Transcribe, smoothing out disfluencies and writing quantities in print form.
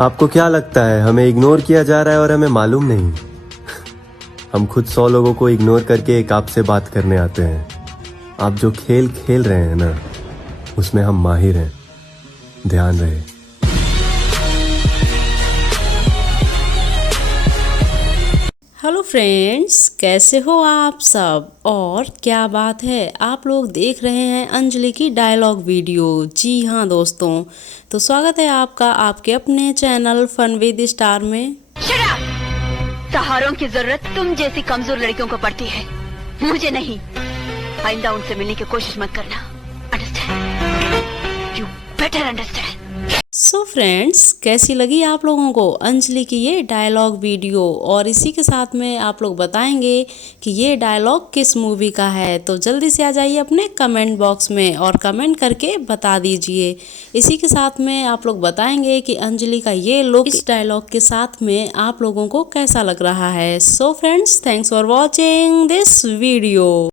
आपको क्या लगता है हमें इग्नोर किया जा रहा है और हमें मालूम नहीं? हम खुद 100 लोगों को इग्नोर करके एक आपसे बात करने आते हैं। आप जो खेल खेल रहे हैं ना, उसमें हम माहिर हैं। ध्यान रहे। हेलो फ्रेंड्स, कैसे हो आप सब? और क्या बात है, आप लोग देख रहे हैं अंजलि की डायलॉग वीडियो। जी हाँ दोस्तों, तो स्वागत है आपका आपके अपने चैनल फन विद स्टार में। सहारों की जरूरत तुम जैसी कमजोर लड़कियों को पड़ती है, मुझे नहीं। आइंदा उनसे मिलने की कोशिश मत करना। Understand? You better understand. So friends, कैसी लगी आप लोगों को अंजलि की ये डायलॉग वीडियो? और इसी के साथ में आप लोग बताएंगे कि ये डायलॉग किस मूवी का है। तो जल्दी से आ जाइए अपने कमेंट बॉक्स में और कमेंट करके बता दीजिए। इसी के साथ में आप लोग बताएंगे कि अंजलि का ये लुक इस डायलॉग के साथ में आप लोगों को कैसा लग रहा है। So friends, thanks for watching this video.